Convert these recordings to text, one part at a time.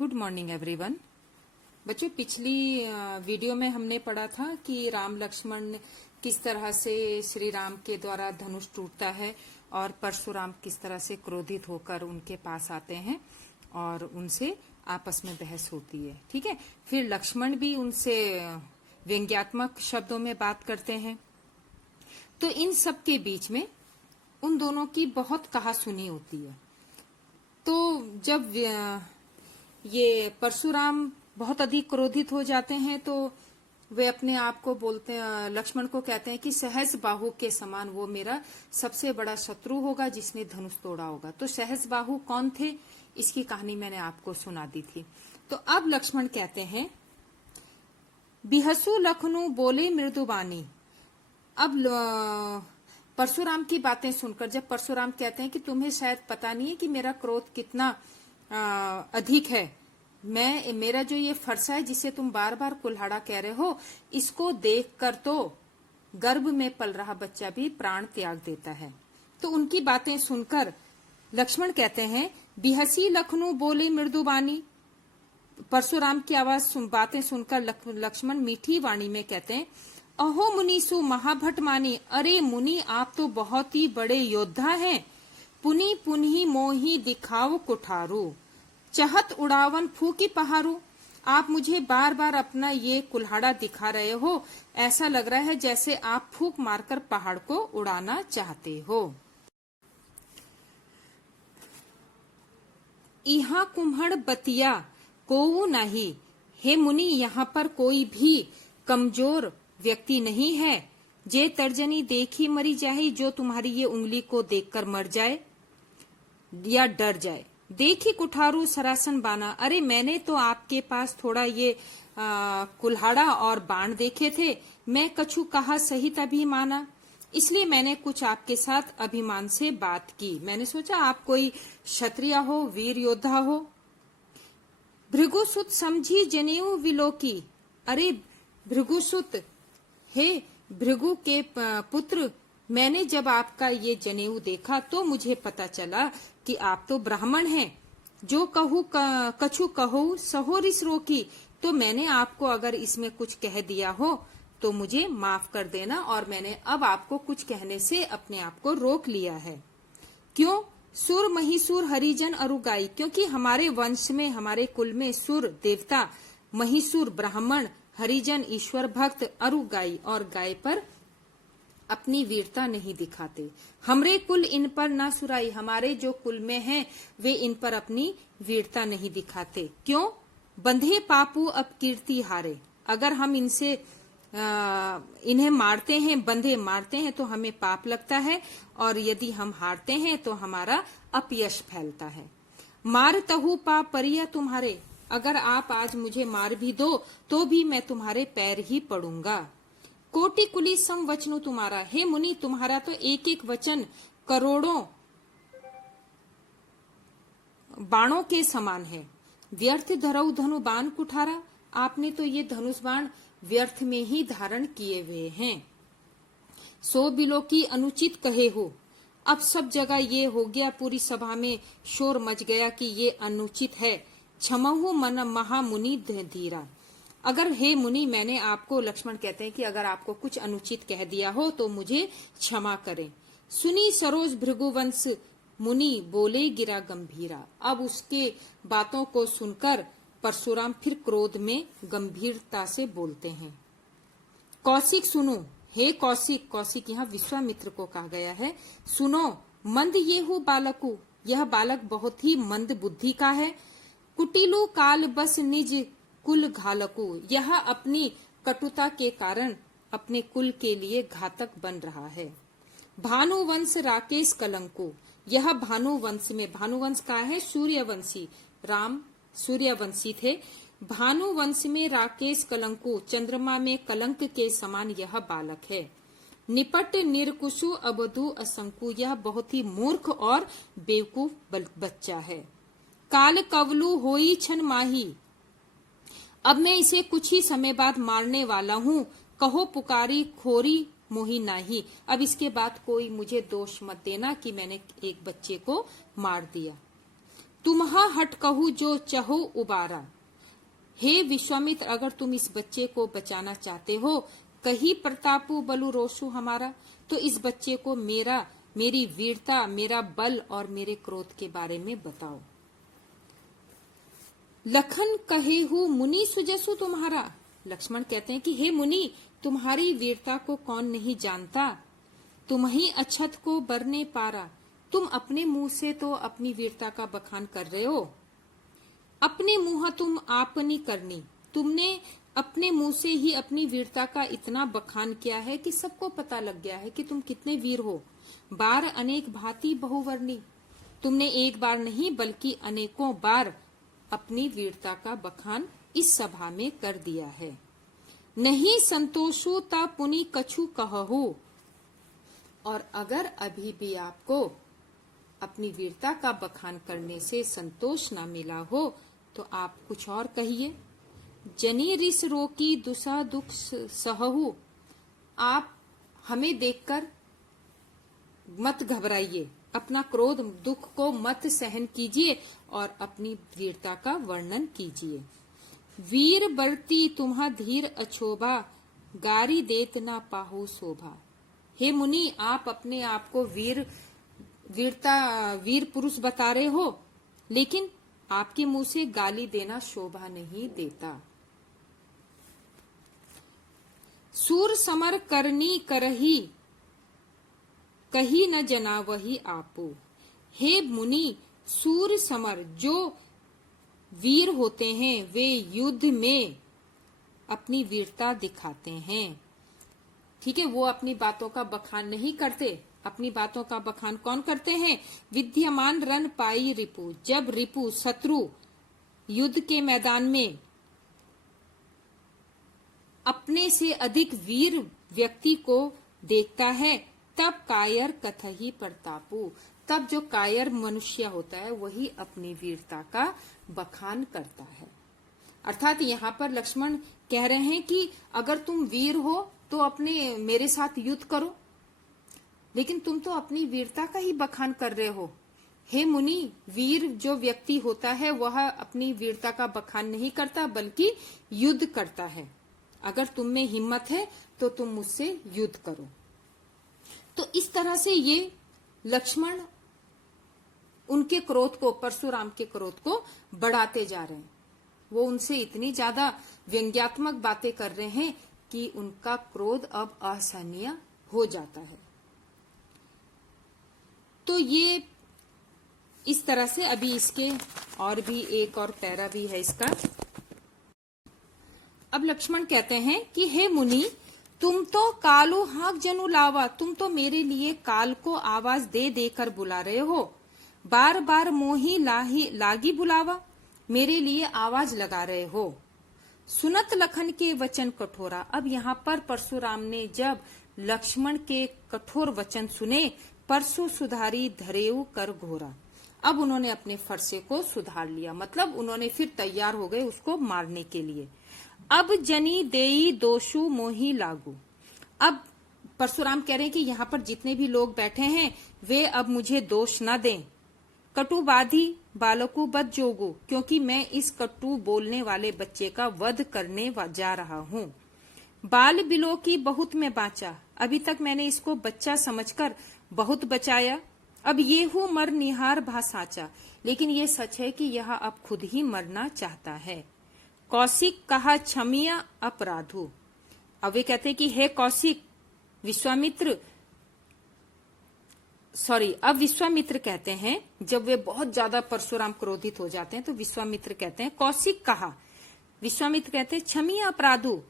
Good morning everyone. बच्चों, पिछली video में हमने पढ़ा था कि राम लक्ष्मण किस तरह से श्री राम के द्वारा धनुष टूटता है और परशुराम किस तरह से क्रोधित होकर उनके पास आते हैं और उनसे आपस में बहस होती है। ठीक है, फिर लक्ष्मण भी उनसे व्यंग्यात्मक शब्दों में बात करते हैं। तो इन सब के बीच में उन दोनों की बहुत कहासुनी होती है। तो जब ये परशुराम बहुत अधिक क्रोधित हो जाते हैं तो वे अपने आप को बोलते हैं, लक्ष्मण को कहते हैं कि सहस बाहु के समान वो मेरा सबसे बड़ा शत्रु होगा जिसने धनुष तोड़ा होगा। तो सहस बाहु कौन थे, इसकी कहानी मैंने आपको सुना दी थी। तो अब लक्ष्मण कहते हैं, बिहसु लखनऊ बोले मृदुबानी। अब परशुराम की बातें सुनकर जब परशुराम कहते हैं कि तुम्हें शायद पता नहीं है कि मेरा क्रोध कितना अधिक है, मेरा जो ये फरसा है जिसे तुम बार बार कुल्हाड़ा कह रहे हो, इसको देखकर तो गर्भ में पल रहा बच्चा भी प्राण त्याग देता है। तो उनकी बातें सुनकर लक्ष्मण कहते हैं, बिहसी लखनऊ बोले मृदुबानी। परशुराम की आवाज बातें सुनकर लक्ष्मण मीठी वाणी में कहते हैं, अहो मुनीसु महाभट मानी। अरे मुनि, आप तो बहुत ही बड़े योद्धा हैं। पुनि पुनि मोही दिखाओ कुठारू, चहत उड़ावन फूकी पहारू। आप मुझे बार बार अपना ये कुल्हाड़ा दिखा रहे हो, ऐसा लग रहा है जैसे आप फूक मारकर पहाड़ को उड़ाना चाहते हो। इहा कुम्हड़ बतिया कोऊ नहीं। हे मुनि, यहाँ पर कोई भी कमजोर व्यक्ति नहीं है। जे तर्जनी देखी मरी जाए, जो तुम्हारी ये उंगली को देखकर मर जाए या डर जाए। देखी कुठारू सरासन बाना। अरे मैंने तो आपके पास थोड़ा ये कुल्हाड़ा और बाण देखे थे, मैं कछु कहा सही तभी माना, इसलिए मैंने कुछ आपके साथ अभिमान से बात की। मैंने सोचा आप कोई क्षत्रिय हो, वीर योद्धा हो। भृगुसुत समझी जनेऊ विलोकी। अरे भृगुसुत, हे भृगु के पुत्र, मैंने जब आपका ये जनेऊ देखा तो मुझे पता चला कि आप तो ब्राह्मण हैं। जो कहूँ कछु कहूँ सहोरिस रोकी। तो मैंने आपको अगर इसमें कुछ कह दिया हो तो मुझे माफ कर देना, और मैंने अब आपको कुछ कहने से अपने आप को रोक लिया है। क्यों? सुर महिसुर हरिजन अरुगाई। क्योंकि हमारे वंश में, हमारे कुल में सुर देवता, महिसुर ब्राह्मण, हरिजन ईश्वर भक्त, अरुगाई और गाय पर अपनी वीरता नहीं दिखाते। हमरे कुल इन पर ना सुराई। हमारे जो कुल में हैं वे इन पर अपनी वीरता नहीं दिखाते। क्यों? बंधे पापू अब कीर्ति हारे। अगर हम इनसे इन्हें मारते हैं, बंधे मारते हैं तो हमें पाप लगता है, और यदि हम हारते हैं तो हमारा अपयश फैलता है। मार तहु पाप परिया तुम्हारे। अगर आप आज मुझे मार भी दो तो भी मैं तुम्हारे पैर ही पड़ूंगा। कोटि कुली सम वचनु तुम्हारा। हे मुनि, तुम्हारा तो एक एक वचन करोड़ों बाणों के समान है। व्यर्थ धरऊ धनु बाण कुठारा। आपने तो ये धनुष बाण व्यर्थ में ही धारण किए हुए हैं। सो बिलो की अनुचित कहे हो। अब सब जगह ये हो गया, पूरी सभा में शोर मच गया कि ये अनुचित है। क्षमहु मन महामुनि धीरा। अगर हे मुनि, मैंने आपको, लक्ष्मण कहते हैं कि अगर आपको कुछ अनुचित कह दिया हो तो मुझे क्षमा करें। सुनी सरोज भृगुवंश मुनि बोले गिरा गंभीरा। अब उसके बातों को सुनकर परशुराम फिर क्रोध में गंभीरता से बोलते हैं। कौशिक सुनो। हे कौशिक, कौशिक यहाँ विश्वामित्र को कहा गया है। सुनो, मंद ये हु बालकु। यह बालक बहुत ही मंद बुद्धि का है। कुटिलु काल बस निज कुल घालकु। यह अपनी कटुता के कारण अपने कुल के लिए घातक बन रहा है। भानुवंश राकेश कलंकु। यह भानुवंश में, भानुवंश का है सूर्यवंशी, राम सूर्यवंशी थे। भानुवंश में राकेश कलंकु, चंद्रमा में कलंक के समान यह बालक है। निपट निरकुशु अबधु असंकु। यह बहुत ही मूर्ख और बेवकूफ बच्चा है। काल कवलु होई छन माही। अब मैं इसे कुछ ही समय बाद मारने वाला हूँ। कहो पुकारी खोरी मोही नाही। अब इसके बाद कोई मुझे दोष मत देना कि मैंने एक बच्चे को मार दिया। तुम्हा हट कहू जो चहो उबारा। हे विश्वामित्र, अगर तुम इस बच्चे को बचाना चाहते हो, कही प्रतापु बलु रोषु हमारा, तो इस बच्चे को मेरी वीरता, मेरा बल और मेरे क्रोध के बारे में बताओ। लखन कहे हु मुनि सुजसु तुम्हारा। लक्ष्मण कहते हैं कि हे मुनि, तुम्हारी वीरता को कौन नहीं जानता। तुम ही अक्षत को बरने पारा। तुम अपने मुंह से तो अपनी वीरता का बखान कर रहे हो। अपने मुंह तुम आपनी करनी। तुमने अपने मुंह से ही अपनी वीरता का इतना बखान किया है कि सबको पता लग गया है कि तुम कितने वीर हो। बार अनेक भांति बहुवर्णी। तुमने एक बार नहीं बल्कि अनेकों बार अपनी वीरता का बखान इस सभा में कर दिया है। नहीं संतोषु ता पुनि कछु कहू। और अगर अभी भी आपको अपनी वीरता का बखान करने से संतोष ना मिला हो तो आप कुछ और कहिए। जनी रिस रोकी दुसा दुख सहहु। आप हमें देखकर मत घबराइए, अपना क्रोध दुख को मत सहन कीजिए और अपनी वीरता का वर्णन कीजिए। वीर बरती तुम्हा धीर अछोभा, गारी देत ना पाहु शोभा। हे मुनि, आप अपने आप को वीर पुरुष बता रहे हो, लेकिन आपके मुंह से गाली देना शोभा नहीं देता। सूर समर करनी करही, कही न जना वही आपू। हे मुनि, सूर समर जो वीर होते हैं वे युद्ध में अपनी वीरता दिखाते हैं। ठीक है, वो अपनी बातों का बखान नहीं करते। अपनी बातों का बखान कौन करते हैं? विद्यमान रन पाई रिपु। जब रिपु शत्रु युद्ध के मैदान में अपने से अधिक वीर व्यक्ति को देखता है, तब कायर कथही प्रतापु। तब जो कायर मनुष्य होता है वही अपनी वीरता का बखान करता है। अर्थात यहाँ पर लक्ष्मण कह रहे हैं कि अगर तुम वीर हो तो अपने मेरे साथ युद्ध करो, लेकिन तुम तो अपनी वीरता का ही बखान कर रहे हो। हे मुनि, वीर जो व्यक्ति होता है वह अपनी वीरता का बखान नहीं करता बल्कि युद्ध करता है। अगर तुम में हिम्मत है तो तुम मुझसे युद्ध करो। तो इस तरह से ये लक्ष्मण उनके क्रोध को, परशुराम के क्रोध को बढ़ाते जा रहे हैं। वो उनसे इतनी ज्यादा व्यंग्यात्मक बातें कर रहे हैं कि उनका क्रोध अब असहनीय हो जाता है। तो ये इस तरह से अभी इसके और भी एक और पैरा भी है इसका। अब लक्ष्मण कहते हैं कि हे मुनि, तुम तो कालो हाक जनु लावा। तुम तो मेरे लिए काल को आवाज दे देकर बुला रहे हो। बार बार मोही लागी बुलावा। मेरे लिए आवाज लगा रहे हो। सुनत लखन के वचन कठोरा। अब यहाँ पर परशुराम ने जब लक्ष्मण के कठोर वचन सुने, परसु सुधारी धरेऊ कर घोरा। अब उन्होंने अपने फरसे को सुधार लिया, मतलब उन्होंने फिर तैयार हो गए उसको मारने के लिए। अब जनी देई दोषु मोही लागू। अब परशुराम कह रहे हैं कि यहाँ पर जितने भी लोग बैठे हैं वे अब मुझे दोष न दें। कटुबाधी बालकु बद जोगु, क्योंकि मैं इस कटु बोलने वाले बच्चे का वध करने जा रहा हूँ। बाल बिलो की बहुत मैं बाँचा। अभी तक मैंने इसको बच्चा समझकर बहुत बचाया। अब ये हूँ मर निहार भा साचा। लेकिन ये सच है कि यह अब खुद ही मरना चाहता है। कौशिक कहा क्षमिया अपराधु। अब वे कहते हैं कि हे कौशिक, अब विश्वामित्र कहते हैं, जब वे बहुत ज्यादा परशुराम क्रोधित हो जाते हैं तो विश्वामित्र कहते हैं, कौशिक कहा। विश्वामित्र कहते हैं क्षमिया अपराधु।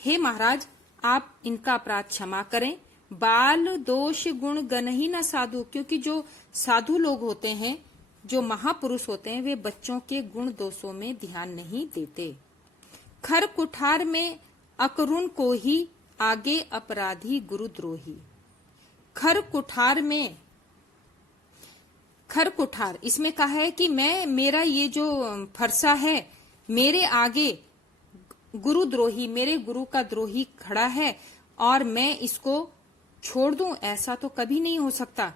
हे महाराज, आप इनका अपराध क्षमा करें। बाल दोष गुण गण ही न साधु, क्योंकि जो साधु लोग होते हैं, जो महापुरुष होते हैं, वे बच्चों के गुण दोषों में ध्यान नहीं देते। खर कुठार में अकरुण को ही आगे अपराधी गुरुद्रोही। खर कुठार इसमें कहा है कि मेरा ये जो फरसा है, मेरे आगे गुरुद्रोही, मेरे गुरु का द्रोही खड़ा है और मैं इसको छोड़ दूं, ऐसा तो कभी नहीं हो सकता।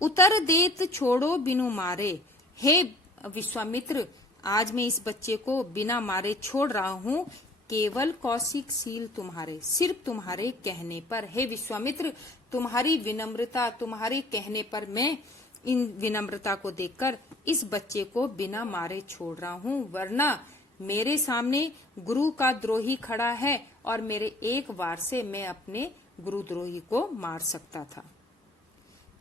उतर देत छोड़ो बिनु मारे। हे विश्वामित्र, आज मैं इस बच्चे को बिना मारे छोड़ रहा हूँ, केवल कौशिक शील तुम्हारे, सिर्फ तुम्हारे कहने पर। हे विश्वामित्र, तुम्हारी विनम्रता, तुम्हारे कहने पर मैं इन विनम्रता को देखकर इस बच्चे को बिना मारे छोड़ रहा हूँ, वरना मेरे सामने गुरु का द्रोही खड़ा है और मेरे एक वार से मैं अपने गुरुद्रोही को मार सकता था।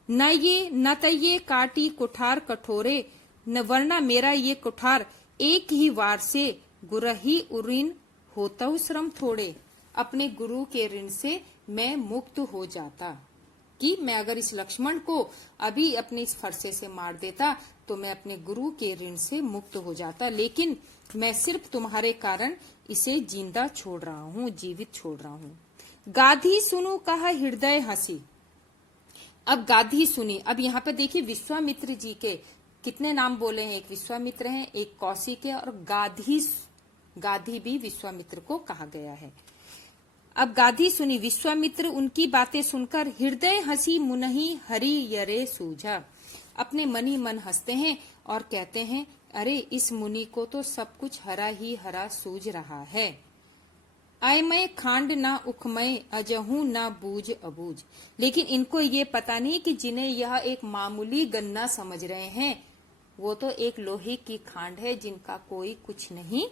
न तये काटी कुठार कठोरे, न वरना मेरा ये कुठार एक ही वार से गुरही उऋण होता श्रम थोड़े। अपने गुरु के ऋण से मैं मुक्त हो जाता कि मैं अगर इस लक्ष्मण को अभी अपने इस फरसे से मार देता तो मैं अपने गुरु के ऋण से मुक्त हो जाता, लेकिन मैं सिर्फ तुम्हारे कारण इसे जिंदा छोड़ रहा हूँ, जीवित छोड़ रहा हूँ। गाधी सुनु कहा हृदय हंसी। अब गाधी सुनी। अब यहाँ पे देखिए विश्वामित्र जी के कितने नाम बोले हैं, एक विश्वामित्र हैं, एक कौशिक है और गाधी भी विश्वामित्र को कहा गया है। अब गाधी सुनी, विश्वामित्र उनकी बातें सुनकर हृदय हंसी मुनहि हरि यरे सूझा। अपने मनी मन हंसते हैं और कहते हैं, अरे इस मुनि को तो सब कुछ हरा ही हरा सूझ रहा है। अयमय खांड ना उखमय अजहू ना बूझ अबूझ। लेकिन इनको ये पता नहीं कि जिन्हें यह एक मामूली गन्ना समझ रहे हैं वो तो एक लोहे की खांड है जिनका कोई कुछ नहीं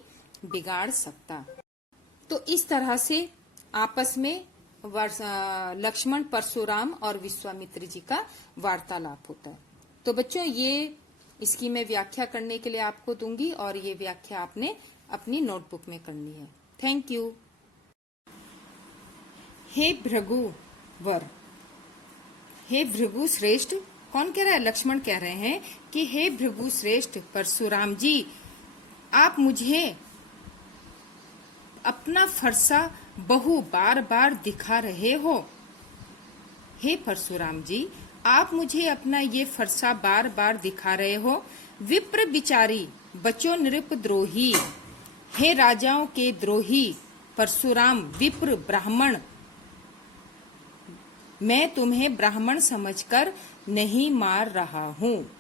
बिगाड़ सकता। तो इस तरह से आपस में लक्ष्मण, परशुराम और विश्वामित्र जी का वार्तालाप होता है। तो बच्चों ये इसकी मैं व्याख्या करने के लिए आपको दूंगी और ये व्याख्या आपने अपनी नोटबुक में करनी है। Thank you. हे भृगु वर, हे भृगु श्रेष्ठ, कौन कह रहा है? लक्ष्मण कह रहे हैं कि हे भृगु श्रेष्ठ परशुराम जी, आप मुझे अपना फरसा बहु बार बार दिखा रहे हो। हे परशुराम जी, आप मुझे अपना ये फरसा बार बार दिखा रहे हो। विप्र बिचारी बचो नृप द्रोही, हे राजाओं के द्रोही परशुराम विप्र ब्राह्मण, मैं तुम्हें ब्राह्मण समझकर नहीं मार रहा हूँ।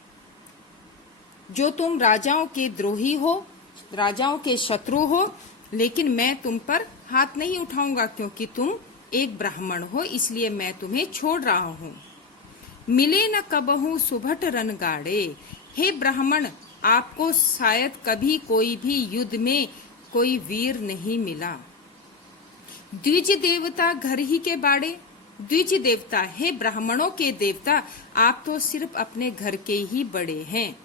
जो तुम राजाओं के द्रोही हो, राजाओं के शत्रु हो, लेकिन मैं तुम पर हाथ नहीं उठाऊंगा क्योंकि तुम एक ब्राह्मण हो, इसलिए मैं तुम्हें छोड़ रहा हूँ। मिले न कबहू सुभट रन गाड़े, हे ब्राह्मण, आपको शायद कभी कोई भी युद्ध में कोई वीर नहीं मिला। द्विज देवता घर ही के बाड़े, द्विज देवता, हे ब्राह्मणों के देवता, आप तो सिर्फ अपने घर के ही बड़े हैं।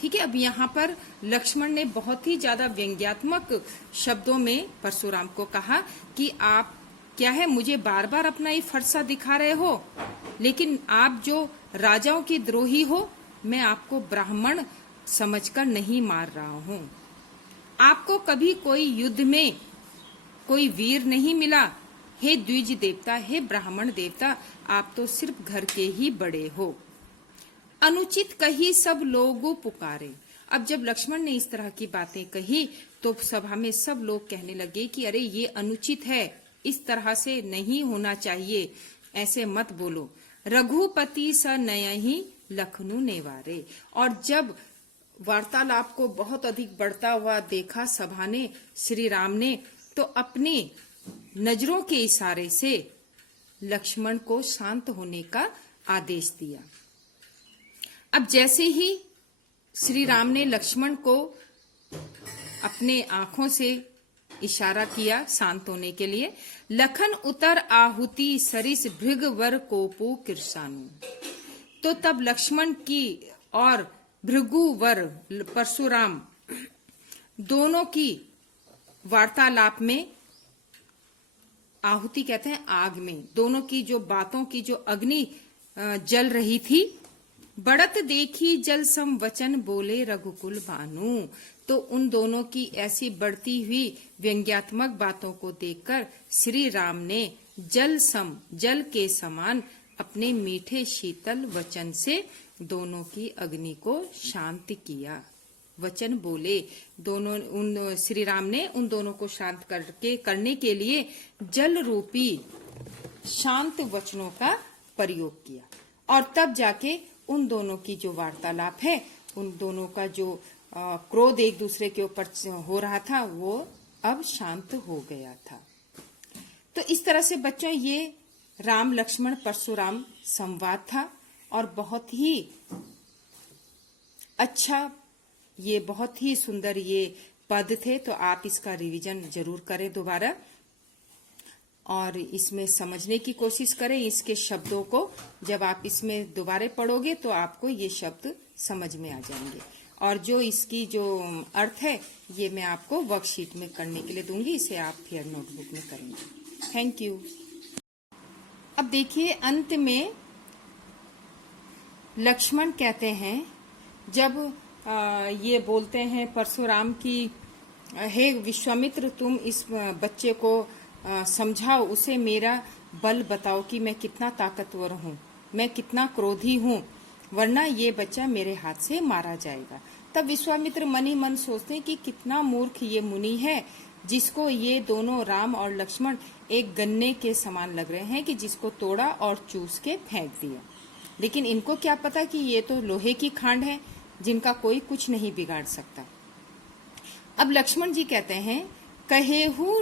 ठीक है। अब यहाँ पर लक्ष्मण ने बहुत ही ज्यादा व्यंग्यात्मक शब्दों में परशुराम को कहा कि आप क्या है, मुझे बार बार अपना ये फरसा दिखा रहे हो, लेकिन आप जो राजाओं के द्रोही हो, मैं आपको ब्राह्मण समझकर नहीं मार रहा हूँ। आपको कभी कोई युद्ध में कोई वीर नहीं मिला। हे द्विज देवता, हे ब्राह्मण देवता, आप तो सिर्फ घर के ही बड़े हो। अनुचित कही सब लोगों पुकारे। अब जब लक्ष्मण ने इस तरह की बातें कही तो सभा में सब लोग कहने लगे कि अरे ये अनुचित है, इस तरह से नहीं होना चाहिए, ऐसे मत बोलो। रघुपति स नयहि लखनऊ नेवारे। और जब वार्तालाप को बहुत अधिक बढ़ता हुआ देखा सभा ने, श्री राम ने, तो अपनी नजरों के इशारे से लक्ष्मण को शांत होने का आदेश दिया। अब जैसे ही श्री राम ने लक्ष्मण को अपने आंखों से इशारा किया शांत होने के लिए, लखन उतर आहुति सरिस भृगवर कोपो किरसानु। तो तब लक्ष्मण की और भृगुवर परशुराम दोनों की वार्तालाप में, आहुति कहते हैं आग में, दोनों की जो बातों की जो अग्नि जल रही थी, बढ़त देखी जल सम वचन बोले रघुकुल भानु। तो उन दोनों की ऐसी बढ़ती हुई व्यंग्यात्मक बातों को देखकर श्री राम ने जल सम, जल के समान अपने मीठे शीतल वचन से दोनों की अग्नि को शांत किया। वचन बोले, दोनों उन श्री राम ने उन दोनों को शांत करने के लिए जल रूपी शांत वचनों का प्रयोग किया और तब जाके उन दोनों की जो वार्तालाप है उन दोनों का जो क्रोध एक दूसरे के ऊपर हो रहा था वो अब शांत हो गया था। तो इस तरह से बच्चों ये राम लक्ष्मण परशुराम संवाद था और बहुत ही अच्छा, ये बहुत ही सुंदर ये पद थे। तो आप इसका रिवीजन जरूर करें दोबारा और इसमें समझने की कोशिश करें। इसके शब्दों को जब आप इसमें दोबारा पढ़ोगे तो आपको ये शब्द समझ में आ जाएंगे और जो इसकी जो अर्थ है ये मैं आपको वर्कशीट में करने के लिए दूंगी, इसे आप फिर नोटबुक में करेंगे। Thank you. अब देखिए अंत में लक्ष्मण कहते हैं, जब ये बोलते हैं परशुराम की, हे विश्वामित्र तुम इस बच्चे को समझाओ, उसे मेरा बल बताओ कि मैं कितना ताकतवर हूँ, मैं कितना क्रोधी हूँ, वरना ये बच्चा मेरे हाथ से मारा जाएगा। तब विश्वामित्र मन ही मन सोचते हैं कि कितना मूर्ख ये मुनि है, जिसको ये दोनों राम और लक्ष्मण एक गन्ने के समान लग रहे हैं कि जिसको तोड़ा और चूस के फेंक दिया। लेकिन इनको क्या पता कि ये तो लोहे की खांड है जिनका कोई कुछ नहीं बिगाड़ सकता। अब लक्ष्मण जी कहते हैं, कहेहू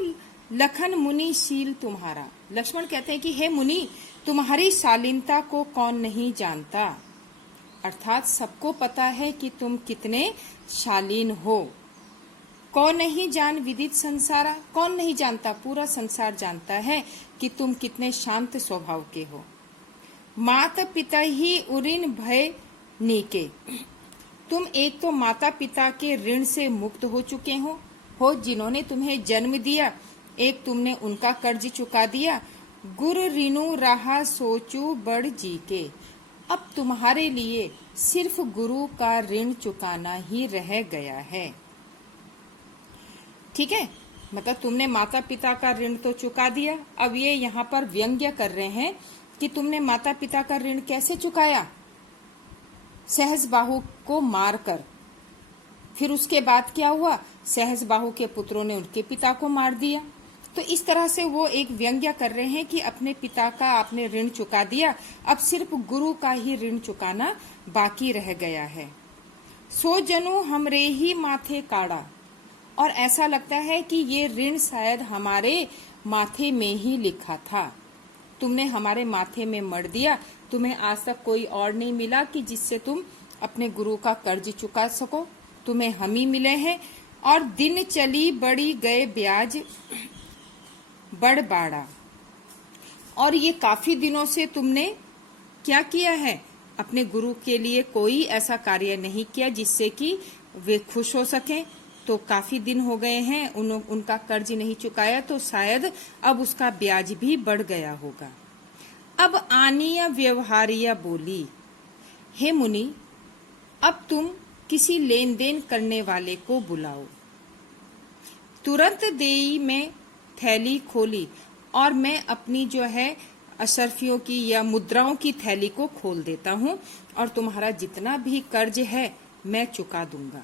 लखन मुनि शील तुम्हारा। लक्ष्मण कहते हैं कि हे मुनि, तुम्हारी शालीनता को कौन नहीं जानता, अर्थात सबको पता है कि तुम कितने शालीन हो। कौन नहीं जान विदित संसारा, कौन नहीं जानता, पूरा संसार जानता है कि तुम कितने शांत स्वभाव के हो। माता पिता ही उऋण भय नीके, तुम एक तो माता पिता के ऋण से मुक्त हो चुके हो जिन्होंने तुम्हें जन्म दिया, एक तुमने उनका कर्ज चुका दिया। गुरु ऋणु रहा सोचू बड़ जी के, अब तुम्हारे लिए सिर्फ गुरु का ऋण चुकाना ही रह गया है। ठीक है, मतलब तुमने माता पिता का ऋण तो चुका दिया। अब ये यहाँ पर व्यंग्य कर रहे हैं कि तुमने माता पिता का ऋण कैसे चुकाया, सहस्बाहु को मारकर। फिर उसके बाद क्या हुआ, सहस्बाहु के पुत्रों ने उनके पिता को मार दिया। तो इस तरह से वो एक व्यंग्य कर रहे हैं कि अपने पिता का आपने ऋण चुका दिया, अब सिर्फ गुरु का ही ऋण चुकाना बाकी रह गया है। सो जनु हमरे ही माथे काड़ा, और ऐसा लगता है कि ये ऋण शायद हमारे माथे में ही लिखा था। तुमने हमारे माथे में मर दिया, तुम्हें आज तक कोई और नहीं मिला कि जिससे तुम अपने गुरु का कर्ज चुका सको, तुम्हें हम ही मिले हैं। और दिन चली बड़ी गए ब्याज बड़ बाड़ा, और ये काफी दिनों से तुमने क्या किया है, अपने गुरु के लिए कोई ऐसा कार्य नहीं किया जिससे कि वे खुश हो सकें। तो काफी दिन हो गए हैं, उनका कर्ज नहीं चुकाया, तो शायद अब उसका ब्याज भी बढ़ गया होगा। अब आनिया व्यवहारिया बोली, हे मुनि, अब तुम किसी लेन देन करने वाले को बुलाओ। तुरंत देई में थैली खोली, और मैं अपनी जो है अशर्फियों की या मुद्राओं की थैली को खोल देता हूँ, और तुम्हारा जितना भी कर्ज है मैं चुका दूंगा।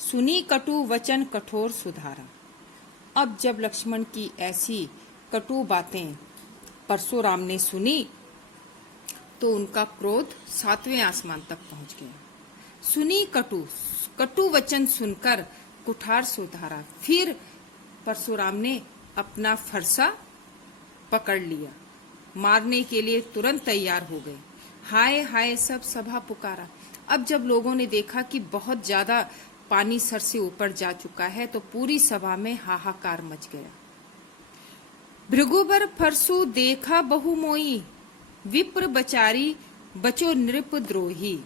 सुनी कटु वचन कठोर सुधारा। अब जब लक्ष्मण की ऐसी कटु बातें परशुराम ने सुनी तो उनका क्रोध 7वें आसमान तक पहुंच गया। सुनी कटु वचन सुनकर कुठार सुधारा। फिर परशुराम ने अपना फरसा पकड़ लिया, मारने के लिए तुरंत तैयार हो गए। हाय हाय सब सभा पुकारा। अब जब लोगों ने देखा कि बहुत ज्यादा पानी सर से ऊपर जा चुका है तो पूरी सभा में हाहाकार मच गया। भृगुबर फरसु देखा बहु मोई, विप्र बचारी बचो नृप द्रोही।